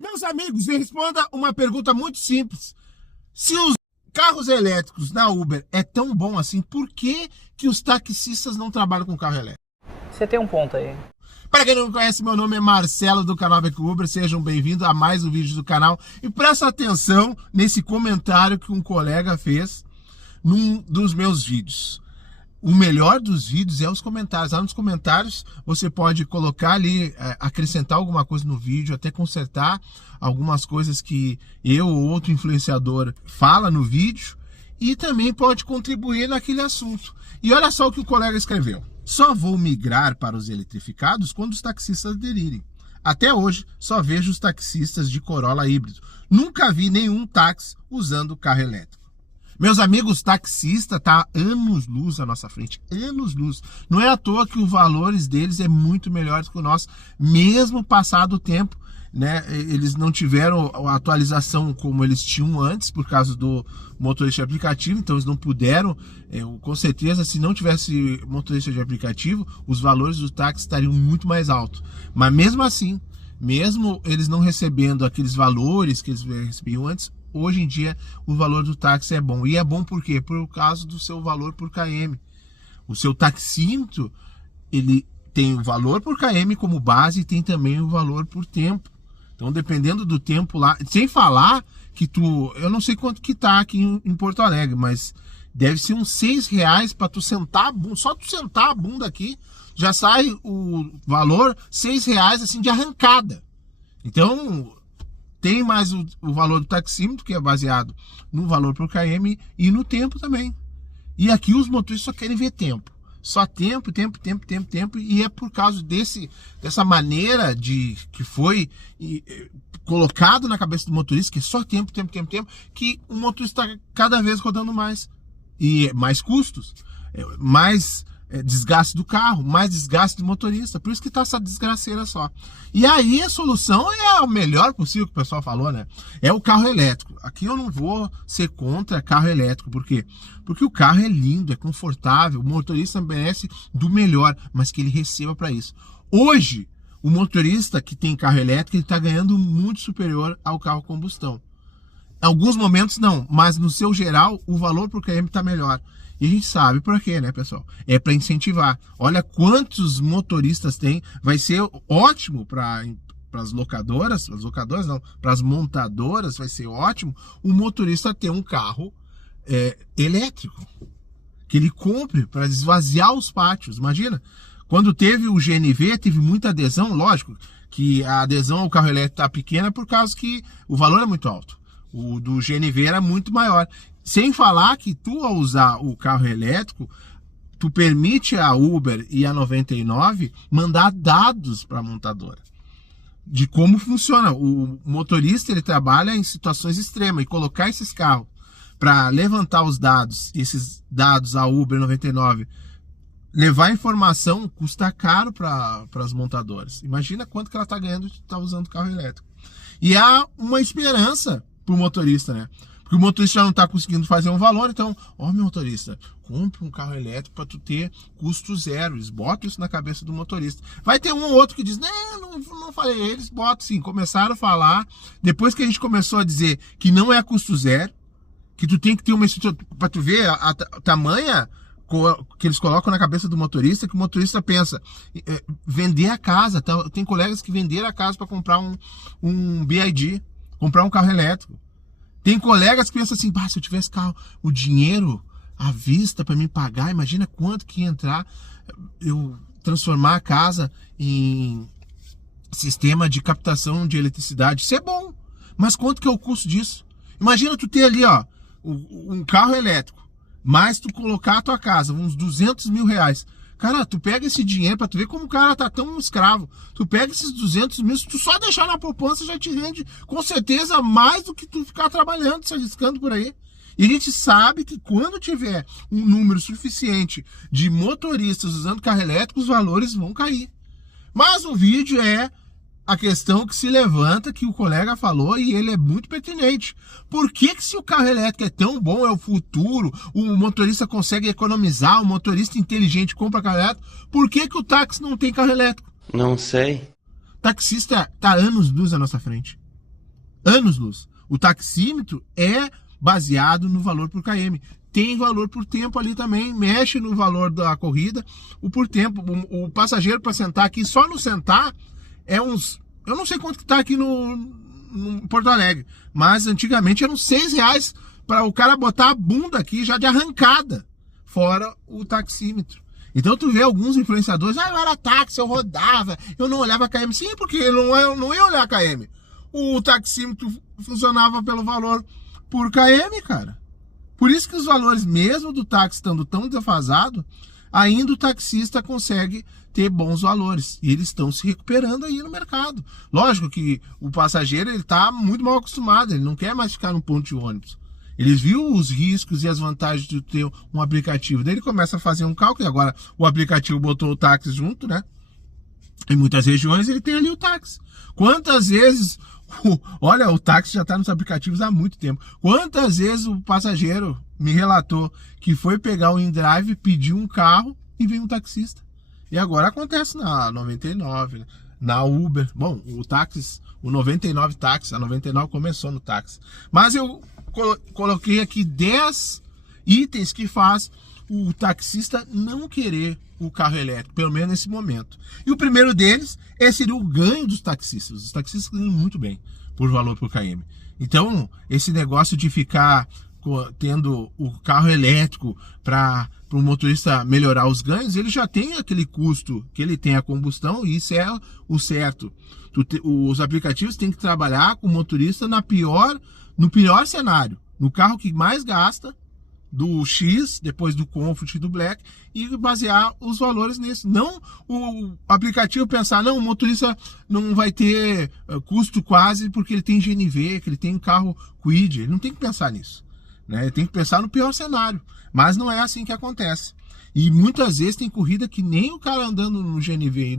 Meus amigos, me responda uma pergunta muito simples. Se os carros elétricos na Uber é tão bom assim, por que os taxistas não trabalham com carro elétrico? Você tem um ponto aí. Para quem não me conhece, meu nome é Marcelo do canal Beco Uber. Sejam bem-vindos a mais um vídeo do canal. E presta atenção nesse comentário que um colega fez num dos meus vídeos. O melhor dos vídeos é os comentários. Lá nos comentários você pode colocar ali, acrescentar alguma coisa no vídeo, até consertar algumas coisas que eu ou outro influenciador fala no vídeo, e também pode contribuir naquele assunto. E olha só o que o colega escreveu. Só vou migrar para os eletrificados quando os taxistas aderirem. Até hoje só vejo os taxistas de Corolla híbrido. Nunca vi nenhum táxi usando carro elétrico. Meus amigos, taxista tá anos-luz à nossa frente, anos-luz. Não é à toa que os valores deles é muito melhor do que o nosso, mesmo passado o tempo, né? Eles não tiveram a atualização como eles tinham antes, por causa do motorista de aplicativo, então eles não puderam, com certeza, se não tivesse motorista de aplicativo, os valores do táxi estariam muito mais altos. Mas mesmo assim, mesmo eles não recebendo aqueles valores que eles recebiam antes, hoje em dia o valor do táxi é bom. E é bom por quê? Por causa do seu valor por km. O seu taxímetro, ele tem o valor por km como base e tem também o valor por tempo. Então, dependendo do tempo lá, sem falar que eu não sei quanto que tá aqui em Porto Alegre, mas deve ser uns R$6 para tu sentar a bunda, só tu sentar a bunda aqui, já sai o valor R$6 assim de arrancada. Então, tem mais o valor do taxímetro, que é baseado no valor por km e no tempo também. E aqui os motoristas só querem ver tempo. Só tempo, e é por causa dessa maneira que foi colocado na cabeça do motorista, que é só tempo, que o motorista está cada vez rodando mais. E mais custos, mais desgaste do carro, mais desgaste do motorista. Por isso que tá essa desgraceira só. E aí a solução é a melhor possível que o pessoal falou, né? É o carro elétrico. Aqui eu não vou ser contra carro elétrico. Por quê? Porque o carro é lindo, é confortável, o motorista merece do melhor, mas que ele receba para isso. Hoje, o motorista que tem carro elétrico, ele está ganhando muito superior ao carro combustão. Em alguns momentos não, mas no seu geral, o valor por km está melhor. E a gente sabe por quê, né, pessoal? É para incentivar. Olha quantos motoristas tem. Vai ser ótimo para as locadoras, para as montadoras, vai ser ótimo o motorista ter um carro elétrico. Que ele compre para esvaziar os pátios. Imagina, quando teve o GNV, teve muita adesão. Lógico que a adesão ao carro elétrico está pequena por causa que o valor é muito alto. O do GNV era muito maior. Sem falar que tu, ao usar o carro elétrico, tu permite a Uber e a 99 mandar dados para a montadora de como funciona. O motorista, ele trabalha em situações extremas, e colocar esses carros para levantar os dados, esses dados a Uber 99, levar informação, custa caro para as montadoras. Imagina quanto que ela está ganhando de estar usando carro elétrico. E há uma esperança para o motorista, né? Porque o motorista já não está conseguindo fazer um valor, então, meu motorista, compre um carro elétrico para tu ter custo zero. Eles botam isso na cabeça do motorista. Vai ter um ou outro que diz, não falei, eles botam sim, começaram a falar, depois que a gente começou a dizer que não é custo zero, que tu tem que ter uma estrutura, para tu ver a tamanha que eles colocam na cabeça do motorista, que o motorista pensa, vender a casa, tem colegas que venderam a casa para comprar um BYD, comprar um carro elétrico. Tem colegas que pensam assim, se eu tivesse o dinheiro à vista para me pagar, imagina quanto que ia entrar eu transformar a casa em sistema de captação de eletricidade. Isso é bom, mas quanto que é o custo disso? Imagina tu ter ali, um carro elétrico, mais tu colocar a tua casa, uns R$200 mil. Cara, tu pega esse dinheiro pra tu ver como o cara tá tão escravo. Tu pega esses 200 mil, se tu só deixar na poupança, já te rende com certeza mais do que tu ficar trabalhando, se arriscando por aí. E a gente sabe que quando tiver um número suficiente de motoristas usando carro elétrico, os valores vão cair. Mas o vídeo é a questão que se levanta, que o colega falou, e ele é muito pertinente. Por que se o carro elétrico é tão bom, é o futuro, o motorista consegue economizar, o motorista inteligente compra carro elétrico, por que o táxi não tem carro elétrico? Não sei. Taxista tá anos-luz à nossa frente. Anos-luz. O taxímetro é baseado no valor por km. Tem valor por tempo ali também, mexe no valor da corrida, o por tempo. O passageiro para sentar aqui, só no sentar, é uns... Eu não sei quanto que tá aqui no Porto Alegre, mas antigamente eram R$6 para o cara botar a bunda aqui já de arrancada, fora o taxímetro. Então tu vê alguns influenciadores, eu era táxi, eu rodava, eu não olhava KM. Sim, porque eu não ia olhar KM. O taxímetro funcionava pelo valor por KM, cara. Por isso que os valores, mesmo do táxi estando tão defasado, ainda o taxista consegue ter bons valores. E eles estão se recuperando aí no mercado. Lógico que o passageiro ele está muito mal acostumado, ele não quer mais ficar no ponto de ônibus. Eles viram os riscos e as vantagens de ter um aplicativo. Daí ele começa a fazer um cálculo, e agora o aplicativo botou o táxi junto, né? Em muitas regiões ele tem ali o táxi. Quantas vezes... Olha, o táxi já está nos aplicativos há muito tempo. Quantas vezes o passageiro me relatou que foi pegar o InDrive, pediu um carro e veio um taxista. E agora acontece na 99, na Uber. Bom, o 99 táxi, a 99 começou no táxi. Mas eu coloquei aqui 10 itens que faz o taxista não querer o carro elétrico, pelo menos nesse momento. E o primeiro deles seria o ganho dos taxistas. Os taxistas ganham muito bem por valor por km. Então, esse negócio de ficar tendo o carro elétrico para o motorista melhorar os ganhos, ele já tem aquele custo que ele tem a combustão, e isso é o certo. Os aplicativos têm que trabalhar com o motorista no pior cenário, no carro que mais gasta, do X, depois do Comfort e do Black, e basear os valores nisso. Não o aplicativo pensar, não, o motorista não vai ter custo quase porque ele tem GNV, que ele tem um carro Kwid. Ele não tem que pensar nisso, né? Ele tem que pensar no pior cenário. Mas não é assim que acontece. E muitas vezes tem corrida que nem o cara andando no GNV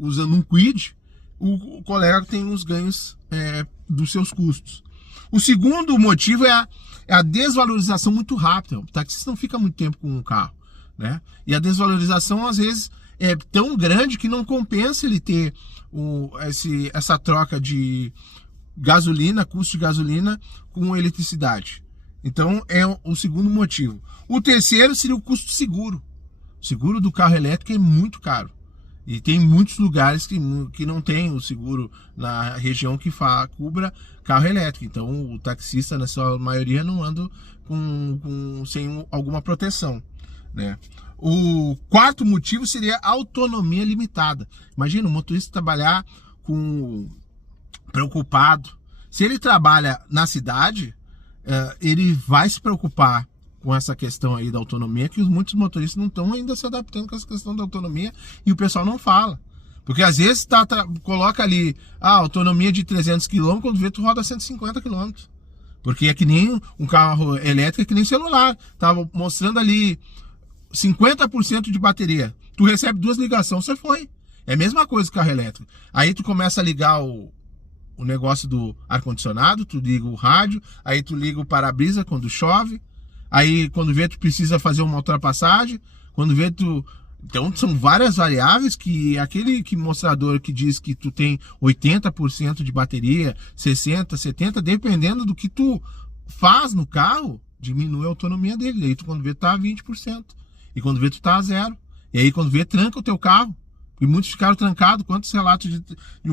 usando um Kwid, o colega tem os ganhos dos seus custos. O segundo motivo é a desvalorização muito rápida. O taxista não fica muito tempo com um carro, né? E a desvalorização, às vezes, é tão grande que não compensa ele ter essa troca de gasolina, custo de gasolina, com eletricidade. Então, é o segundo motivo. O terceiro seria o custo seguro. O seguro do carro elétrico é muito caro. E tem muitos lugares que não tem o seguro na região que cubra carro elétrico. Então o taxista, na sua maioria, não anda sem alguma proteção, né? O quarto motivo seria a autonomia limitada. Imagina o motorista trabalhar preocupado. Se ele trabalha na cidade, ele vai se preocupar com essa questão aí da autonomia, que muitos motoristas não estão ainda se adaptando com essa questão da autonomia, e o pessoal não fala. Porque às vezes coloca ali autonomia de 300 km, quando vê tu roda 150 km. Porque é que nem um carro elétrico, é que nem celular. Tava mostrando ali 50% de bateria. Tu recebe 2 ligações, você foi. É a mesma coisa que carro elétrico. Aí tu começa a ligar o negócio do ar-condicionado, tu liga o rádio, aí tu liga o para-brisa quando chove. Aí, quando vê, tu precisa fazer uma ultrapassagem. Quando vê, Então, são várias variáveis que aquele mostrador que diz que tu tem 80% de bateria, 60%, 70%, dependendo do que tu faz no carro, diminui a autonomia dele. Aí, quando vê, tu tá a 20%. E quando vê, tu tá a 0%. E aí, quando vê, tranca o teu carro. E muitos ficaram trancados. Quantos relatos de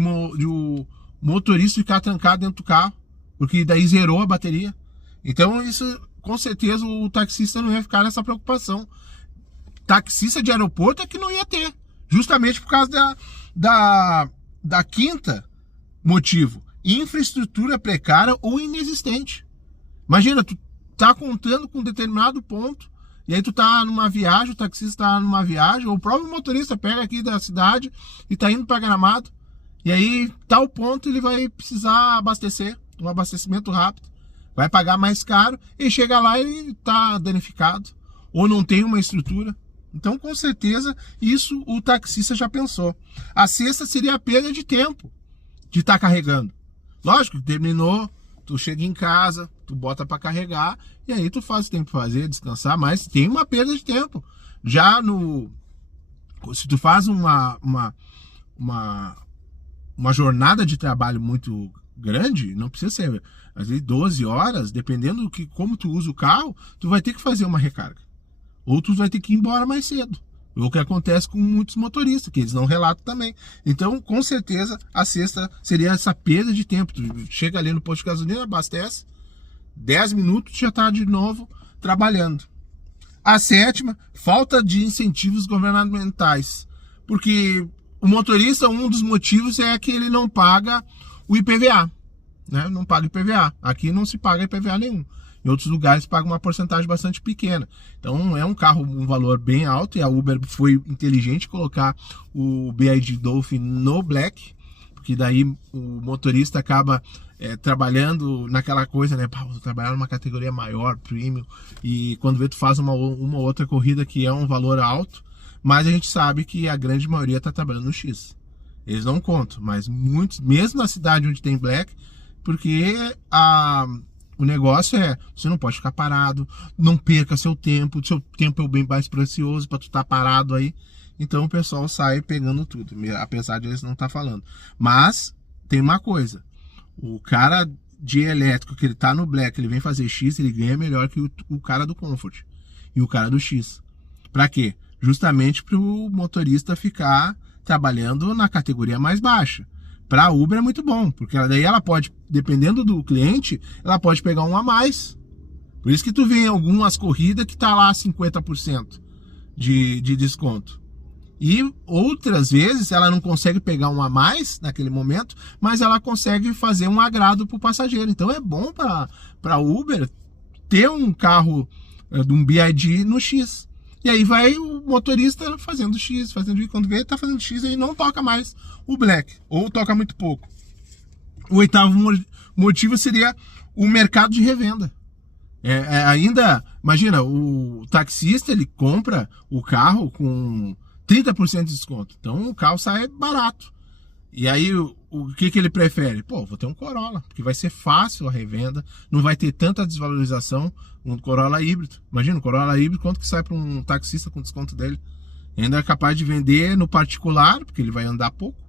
um motorista ficar trancado dentro do carro? Porque daí zerou a bateria. Então, isso... Com certeza o taxista não ia ficar nessa preocupação. Taxista de aeroporto é que não ia ter. Justamente por causa da quinta motivo. Infraestrutura precária ou inexistente. Imagina, tu tá contando com um determinado ponto, e aí tu tá numa viagem, o taxista tá numa viagem, ou o próprio motorista pega aqui da cidade e tá indo para Gramado. E aí, tal ponto, ele vai precisar abastecer, um abastecimento rápido. Vai pagar mais caro e chega lá e ele está danificado ou não tem uma estrutura. Então, com certeza, isso o taxista já pensou. A sexta seria a perda de tempo de estar carregando. Lógico que terminou, tu chega em casa, tu bota para carregar e aí tu faz o que tem que fazer, descansar, mas tem uma perda de tempo. Já se tu faz uma jornada de trabalho muito grande, não precisa ser, às vezes 12 horas, dependendo do que, como tu usa o carro, tu vai ter que fazer uma recarga. Ou tu vai ter que ir embora mais cedo. O que acontece com muitos motoristas, que eles não relatam também. Então, com certeza, a sexta seria essa perda de tempo. Tu chega ali no posto de gasolina, abastece, 10 minutos já está de novo trabalhando. A sétima, falta de incentivos governamentais. Porque o motorista, um dos motivos é que ele não paga o IPVA. Né? Não paga IPVA. Aqui não se paga IPVA nenhum. Em outros lugares paga uma porcentagem bastante pequena. Então é um carro, um valor bem alto, e a Uber foi inteligente colocar o BYD Dolphin no Black, porque daí o motorista acaba trabalhando naquela coisa, né? Vou trabalhar numa categoria maior, premium, e quando vê tu faz uma outra corrida que é um valor alto, mas a gente sabe que a grande maioria está trabalhando no X. Eles não contam, mas muitos, mesmo na cidade onde tem Black, porque o negócio é, você não pode ficar parado, não perca seu tempo é o bem mais precioso para tu estar parado aí. Então o pessoal sai pegando tudo, apesar de eles não estar falando. Mas tem uma coisa, o cara de elétrico que ele tá no Black, ele vem fazer X, ele ganha melhor que o cara do Comfort e o cara do X. Para quê? Justamente para o motorista ficar trabalhando na categoria mais baixa. Para a Uber é muito bom, porque daí ela pode, dependendo do cliente, ela pode pegar um a mais. Por isso que tu vê em algumas corridas que tá lá 50% de desconto. E outras vezes ela não consegue pegar um a mais naquele momento, mas ela consegue fazer um agrado para o passageiro. Então é bom para a Uber ter um carro de um BYD no X. E aí vai o motorista fazendo X, quando vê, tá fazendo X e não toca mais o Black, ou toca muito pouco. O oitavo motivo seria o mercado de revenda. Ainda, imagina, o taxista, ele compra o carro com 30% de desconto. Então o carro sai barato. E aí o que ele prefere? Vou ter um Corolla, porque vai ser fácil a revenda, não vai ter tanta desvalorização. Um Corolla híbrido. Imagina, um Corolla híbrido, quanto que sai para um taxista com desconto dele? Ainda é capaz de vender no particular, porque ele vai andar pouco,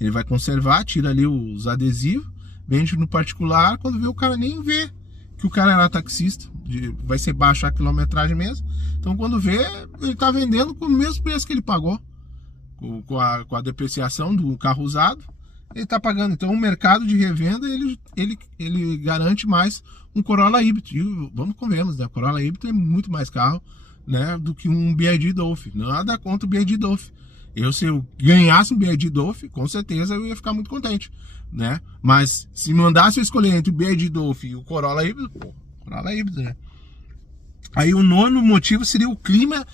ele vai conservar, tira ali os adesivos, vende no particular, quando vê o cara nem vê que o cara era taxista, vai ser baixa a quilometragem mesmo. Então quando vê, ele está vendendo com o mesmo preço que ele pagou, com a depreciação do carro usado, ele está pagando. Então o mercado de revenda, ele garante mais um Corolla híbrido. E vamos convenhamos, né? O Corolla híbrido é muito mais caro, né, do que um BYD Dolphin. Nada contra o BYD Dolphin. Se eu ganhasse um BYD Dolphin, com certeza eu ia ficar muito contente, né? Mas se mandasse eu escolher entre o BYD Dolphin e o Corolla híbrido, Corolla híbrido, né? Aí o nono motivo seria o clima,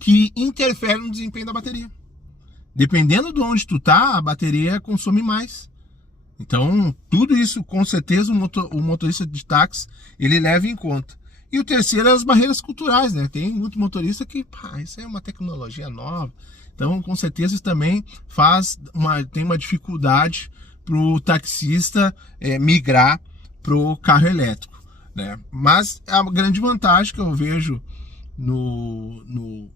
que interfere no desempenho da bateria. Dependendo de onde tu tá, a bateria consome mais. Então, tudo isso, com certeza, o motorista de táxi, ele leva em conta. E o terceiro é as barreiras culturais, né? Tem muito motorista que, isso é uma tecnologia nova. Então, com certeza, isso também tem uma dificuldade para o taxista migrar para o carro elétrico, né? Mas a grande vantagem que eu vejo no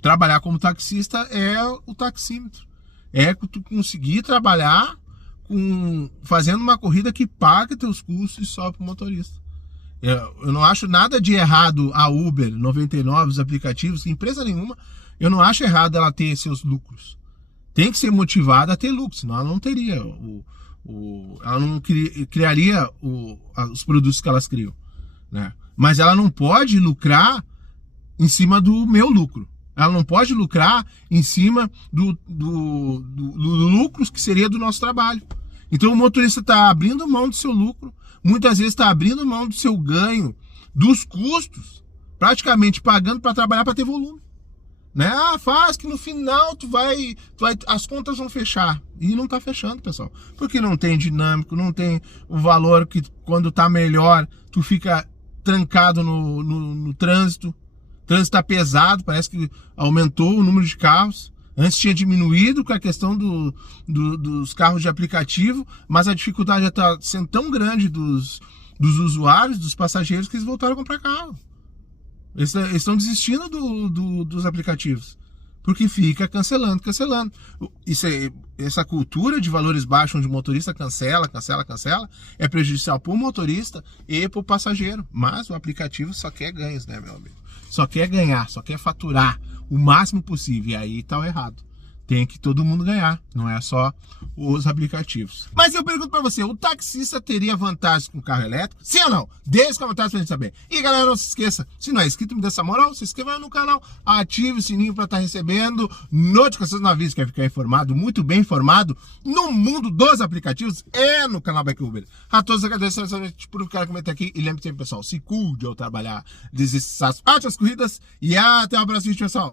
trabalhar como taxista é o taxímetro. É tu conseguir trabalhar fazendo uma corrida que paga teus custos e só para o motorista. Eu não acho nada de errado a Uber, 99, os aplicativos, empresa nenhuma, eu não acho errado ela ter seus lucros. Tem que ser motivada a ter lucro, senão ela não teria, ela não criaria os produtos que elas criam, né? Mas ela não pode lucrar em cima do meu lucro. Ela não pode lucrar em cima do lucro que seria do nosso trabalho. Então o motorista está abrindo mão do seu lucro, muitas vezes está abrindo mão do seu ganho, dos custos, praticamente pagando para trabalhar para ter volume, né? Faz que no final as contas vão fechar. E não está fechando, pessoal, porque não tem dinâmico, não tem o valor que quando está melhor tu fica trancado no trânsito. O trânsito está pesado, parece que aumentou o número de carros. Antes tinha diminuído com a questão dos carros de aplicativo, mas a dificuldade está sendo tão grande dos usuários, dos passageiros, que eles voltaram a comprar carro. Eles estão desistindo dos aplicativos. Porque fica cancelando. Essa cultura de valores baixos, onde o motorista cancela, é prejudicial para o motorista e para o passageiro. Mas o aplicativo só quer ganhos, né, meu amigo? Só quer ganhar, só quer faturar o máximo possível. E aí tá o errado. Tem que todo mundo ganhar, não é só os aplicativos. Mas eu pergunto para você, o taxista teria vantagens com o carro elétrico? Sim ou não? Deixa os comentários pra gente saber. E galera, não se esqueça, se não é inscrito, me dê essa moral, se inscreva no canal, ative o sininho para estar recebendo notificações no aviso, quer ficar informado, muito bem informado, no mundo dos aplicativos e no canal Bike Uber. A todos agradeço por ficar comentando aqui e lembre sempre, pessoal, se cuide ao trabalhar, desista, ótimas corridas e até o próximo vídeo, pessoal.